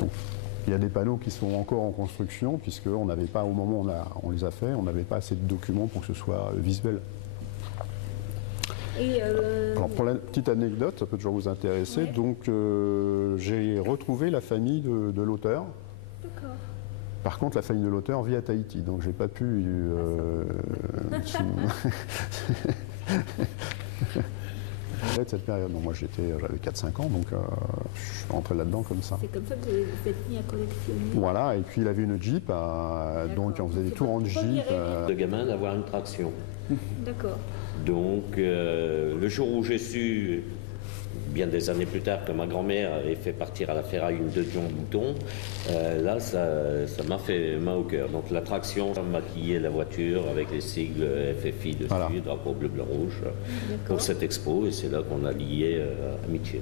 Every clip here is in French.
Donc, il y a des panneaux qui sont encore en construction, puisqu'on n'avait pas, au moment où on les a fait, on n'avait pas assez de documents pour que ce soit visuel. Alors pour la petite anecdote, ça peut toujours vous intéresser, ouais. donc j'ai retrouvé la famille de l'auteur. D'accord. Par contre, la famille de l'auteur vit à Tahiti, donc j'ai pas pu... cette période, bon, moi j'avais 4-5 ans, donc je suis rentré là-dedans comme ça. C'est comme ça que vous êtes mis à collectionner. Voilà, et puis il avait une Jeep, donc on faisait des tours en Jeep. De gamin d'avoir une traction. D'accord. Donc le jour où j'ai su, bien des années plus tard, que ma grand-mère avait fait partir à la ferraille une de Dion Bouton, là ça m'a fait main au cœur. Donc la traction, ça maquillait la voiture avec les sigles FFI dessus, voilà. Drapeau bleu, blanc, rouge, pour cette expo, et c'est là qu'on a lié amitié.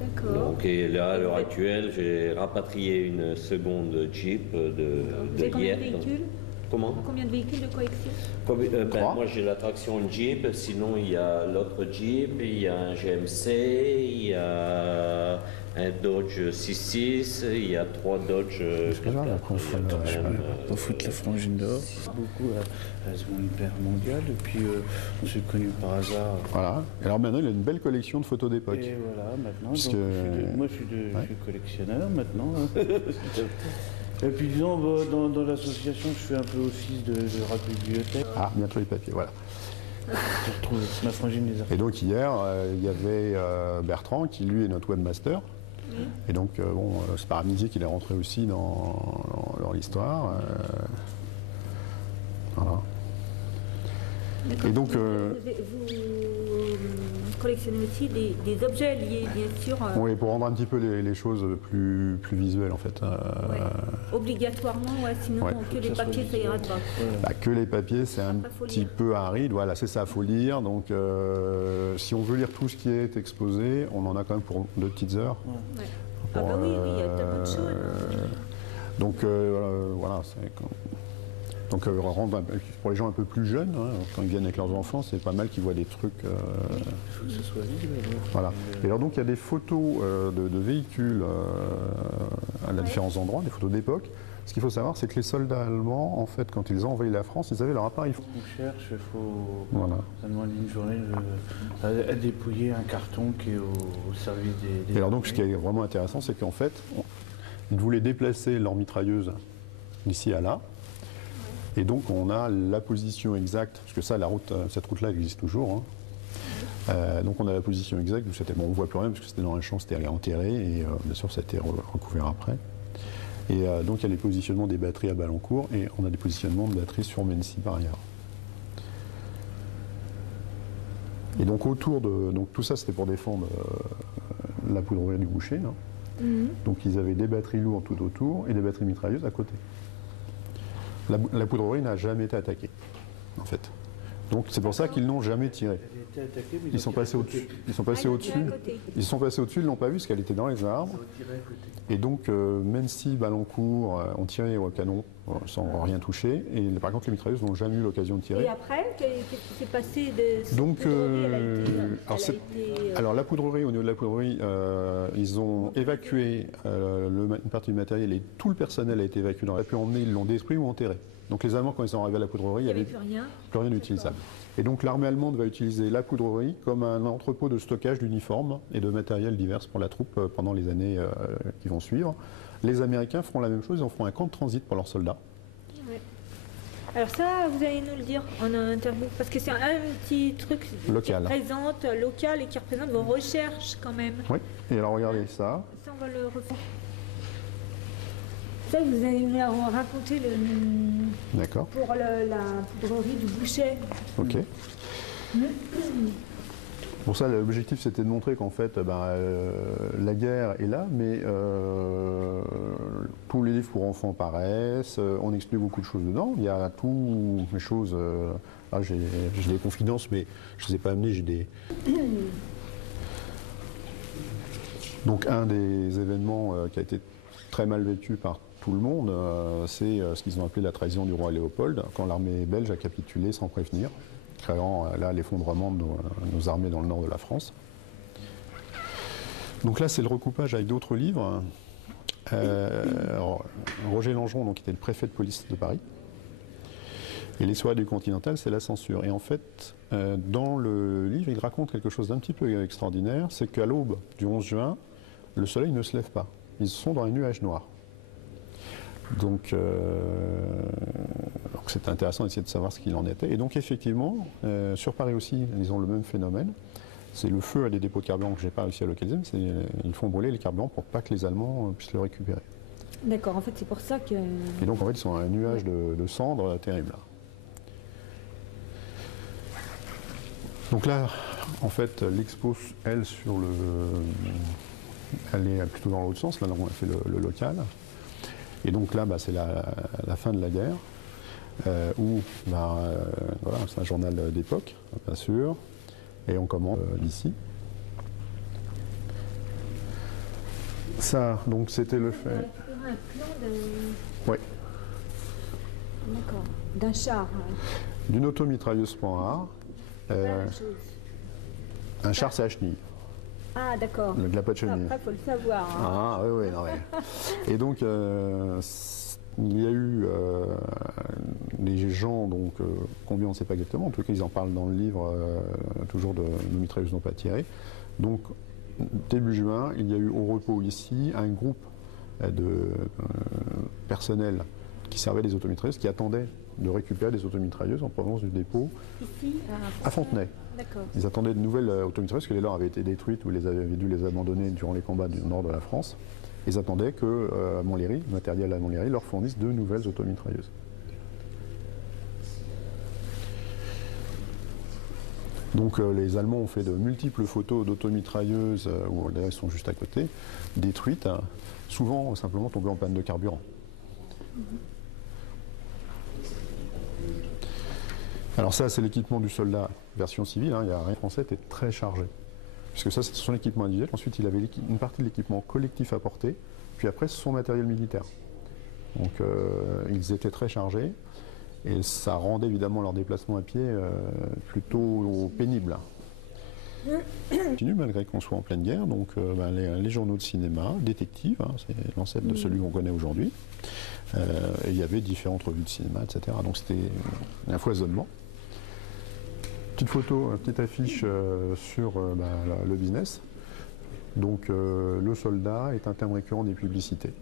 D'accord. Donc, et là, à l'heure actuelle, j'ai rapatrié une seconde Jeep de combien hier. de véhicules? Comment? Combien de véhicules de collection? Moi j'ai la traction une Jeep, sinon il y a l'autre Jeep, il y a un GMC, il y a un Dodge 6.6, il y a 3 Dodge. On fout la frangine dehors. Beaucoup à la Seconde Guerre mondiale, et puis on s'est connus par hasard. Voilà, alors maintenant il a une belle collection de photos d'époque. Et voilà, maintenant, puisque... moi je suis collectionneur maintenant. Et puis disons, dans l'association, je fais un peu office de rat de bibliothèque. Ah, bientôt les papiers, voilà. J'ai retrouvé ma frangine des archives. Et donc hier, il y avait Bertrand, qui lui est notre webmaster. Et donc, bon, c'est par amitié qu'il est rentré aussi dans l'histoire. Voilà. Et donc, vous collectionnez aussi des objets liés, bien sûr. Oui, pour rendre un petit peu les choses plus visuelles, en fait. Obligatoirement, sinon que les papiers, ça ira pas. Bah, que les papiers, c'est un petit peu aride. Voilà, c'est ça, il faut lire. Donc, si on veut lire tout ce qui est exposé, on en a quand même pour 2 petites heures. Ouais. Ah bah oui, il y a tellement de choses. Donc, voilà, c'est... Donc pour les gens un peu plus jeunes, quand ils viennent avec leurs enfants, c'est pas mal qu'ils voient des trucs. Il faut que ce soit vide. Voilà. Et alors donc il y a des photos de véhicules à différents endroits, des photos d'époque. Ce qu'il faut savoir, c'est que les soldats allemands, en fait, quand ils ont envahi la France, ils avaient leur appareil photo. On cherche, ça demande une journée à dépouiller un carton qui est au service des... Et alors donc ce qui est vraiment intéressant, c'est qu'en fait, ils voulaient déplacer leur mitrailleuse d'ici à là. Et donc on a la position exacte, parce que ça, cette route-là existe toujours. Donc on a la position exacte, on ne voit plus rien parce que c'était dans un champ, c'était enterré, et bien sûr ça a été recouvert après. Et donc il y a les positionnements des batteries à Ballancourt, et on a des positionnements de batteries sur Mency par ailleurs. Et donc autour de... Donc tout ça c'était pour défendre la poudrerie du boucher. Donc ils avaient des batteries lourdes tout autour et des batteries mitrailleuses à côté. La poudrerie n'a jamais été attaquée, en fait. Donc c'est pour ça qu'ils n'ont jamais tiré. Ils sont passés au-dessus. Ils sont passés au-dessus. Ils sont passés au-dessus, ils ne l'ont pas vu parce qu'elle était dans les arbres. Et donc même si Ballancourt ont tiré au canon sans rien toucher, et par contre les mitrailleuses n'ont jamais eu l'occasion de tirer. Et après, qu'est-ce qui s'est passé de donc, alors la poudrerie, au niveau de la poudrerie, ils ont évacué une partie du matériel et tout le personnel a été évacué dans la pu emmener, ils l'ont détruit ou enterré. Donc les Allemands, quand ils sont arrivés à la poudrerie, il n'y avait plus rien d'utilisable. Et donc l'armée allemande va utiliser la poudrerie comme un entrepôt de stockage d'uniformes et de matériel divers pour la troupe pendant les années qui vont suivre. Les Américains feront la même chose, ils en feront un camp de transit pour leurs soldats. Ouais. Alors ça, vous allez nous le dire en interview, parce que c'est un petit truc local. Qui représente local et qui représente vos recherches quand même. Oui, et alors regardez ça. Ça, on va le refaire. Ça, vous allez nous raconter pour la poudrerie du Bouchet. Ok. Pour ça, l'objectif, c'était de montrer qu'en fait, la guerre est là, mais tous les livres pour enfants paraissent, on explique beaucoup de choses dedans. Il y a toutes les choses... là, j'ai des confidences, mais je ne les ai pas amenées, j'ai des... Donc, un des événements qui a été très mal vécu par tout le monde, c'est ce qu'ils ont appelé la trahison du roi Léopold, quand l'armée belge a capitulé sans prévenir, créant là l'effondrement de nos armées dans le nord de la France. Donc là, c'est le recoupage avec d'autres livres. Alors, Roger Langeron, donc, qui était le préfet de police de Paris. Et les soirées du Continental, c'est la censure. Et en fait, dans le livre, il raconte quelque chose d'un petit peu extraordinaire, c'est qu'à l'aube du 11 juin, le soleil ne se lève pas. Ils sont dans un nuage noir. Donc c'est intéressant d'essayer de savoir ce qu'il en était. Et donc effectivement, sur Paris aussi, ils ont le même phénomène. C'est le feu à des dépôts de carburant que je n'ai pas réussi à localiser, mais ils font brûler les carburants pour pas que les Allemands puissent le récupérer. D'accord, en fait c'est pour ça que... Et donc en fait ils sont un nuage de cendres terrible. Donc là, en fait, l'expo, elle, elle est plutôt dans l'autre sens. Là, on a fait le local. Et donc là, c'est la fin de la guerre, où voilà, c'est un journal d'époque, bien sûr, et on commence d'ici. Ça, donc, c'était le fait. Un plan de... Oui. D'accord, d'un char. D'une automitrailleuse Panhard. Pas la même chose. Un char, c'est à chenille. Ah, d'accord. Le clapet de chenille. Après, il faut le savoir. Hein. Ah, oui, oui, non, oui. Et donc, il y a eu des gens, donc, combien on ne sait pas exactement, en tout cas, ils en parlent dans le livre, toujours de nos mitrailleuses non pas tirées. Donc, début juin, il y a eu au repos ici un groupe de personnel qui servait des automitrailleuses, qui attendait de récupérer des automitrailleuses en provenance du dépôt Ici, à Fontenay. D'accord. Ils attendaient de nouvelles automitrailleuses, parce que les leurs avaient été détruites ou ils avaient dû les abandonner durant les combats du nord de la France. Ils attendaient que Montlhéry, matériel à Montlhéry, leur fournisse de nouvelles automitrailleuses. Donc les Allemands ont fait de multiples photos d'automitrailleuses, où d'ailleurs ils sont juste à côté, détruites, souvent simplement tombées en panne de carburant. Alors ça, c'est l'équipement du soldat version civile, il y a rien français, était très chargé. Puisque ça, c'est son équipement individuel. Ensuite, il avait une partie de l'équipement collectif à porter, puis après, son matériel militaire. Donc, ils étaient très chargés, et ça rendait évidemment leur déplacement à pied plutôt pénible. Continue malgré qu'on soit en pleine guerre, donc les journaux de cinéma, détectives, c'est l'ancêtre de celui qu'on connaît aujourd'hui. Et il y avait différentes revues de cinéma, etc. Donc c'était un foisonnement. Petite photo, petite affiche sur le business. Donc le soldat est un thème récurrent des publicités.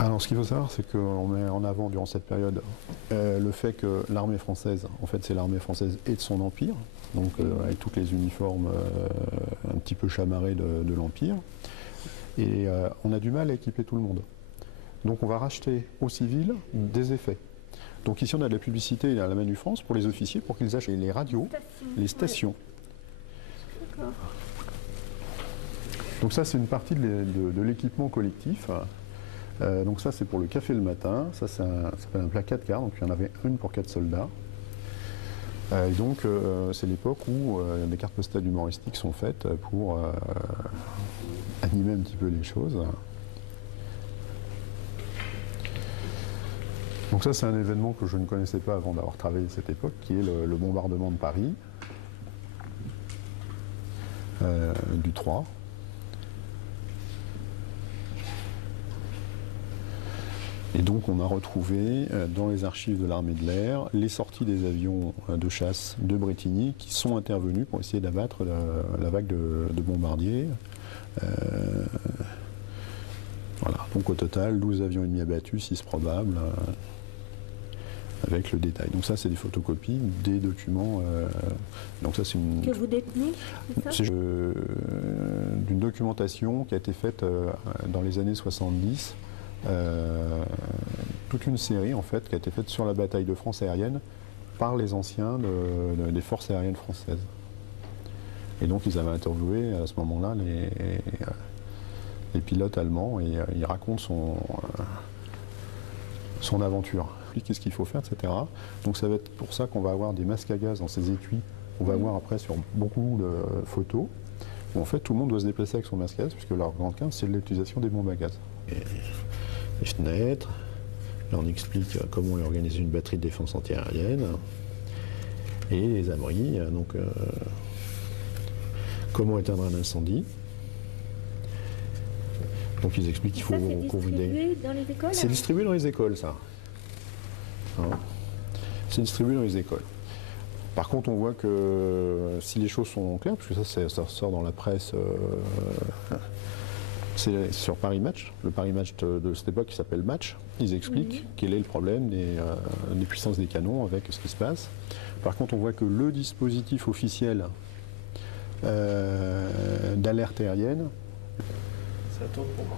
Alors ce qu'il faut savoir, c'est qu'on met en avant durant cette période le fait que l'armée française, en fait c'est l'armée française et de son empire, donc avec tous les uniformes un petit peu chamarrés de l'empire. Et on a du mal à équiper tout le monde. Donc on va racheter aux civils des effets. Donc ici on a de la publicité à la Manu France pour les officiers pour qu'ils achètent les radios, les stations. D'accord. Donc ça c'est une partie de l'équipement collectif. Donc ça c'est pour le café le matin, ça s'appelle un plat 4 quarts, donc il y en avait une pour 4 soldats. Et donc c'est l'époque où des cartes postales humoristiques sont faites pour animer un petit peu les choses. Donc ça c'est un événement que je ne connaissais pas avant d'avoir travaillé à cette époque, qui est le bombardement de Paris du 3. Et donc on a retrouvé dans les archives de l'armée de l'air les sorties des avions de chasse de Bretigny qui sont intervenus pour essayer d'abattre la vague de bombardiers. Voilà, donc au total 12 avions et demi abattus, 6 probables, avec le détail. Donc ça c'est des photocopies, des documents. Donc ça c'est une... Que vous détenez, c'est ça? D'une documentation qui a été faite dans les années 70. Toute une série en fait qui a été faite sur la bataille de France aérienne par les anciens des forces aériennes françaises. Et donc ils avaient interviewé à ce moment-là les pilotes allemands et ils racontent son aventure. Qu'est-ce qu'il faut faire, etc. Donc ça va être pour ça qu'on va avoir des masques à gaz dans ces étuis. On va voir après sur beaucoup de photos où en fait tout le monde doit se déplacer avec son masque à gaz puisque leur grande crainte c'est l'utilisation des bombes à gaz. Les fenêtres, là on explique comment on organise une batterie de défense antiaérienne et les abris, donc Comment éteindre un incendie. Donc ils expliquent qu'il faut Ça, c'est distribué dans les écoles? C'est distribué dans les écoles, ça. Hein. C'est distribué dans les écoles. Par contre, on voit que si les choses sont claires, parce que ça ressort dans la presse, c'est sur Paris Match, le Paris Match de cette époque qui s'appelle Match, ils expliquent quel est le problème des puissances des canons avec ce qui se passe. Par contre, on voit que le dispositif officiel d'alerte aérienne, Ça tourne pour moi.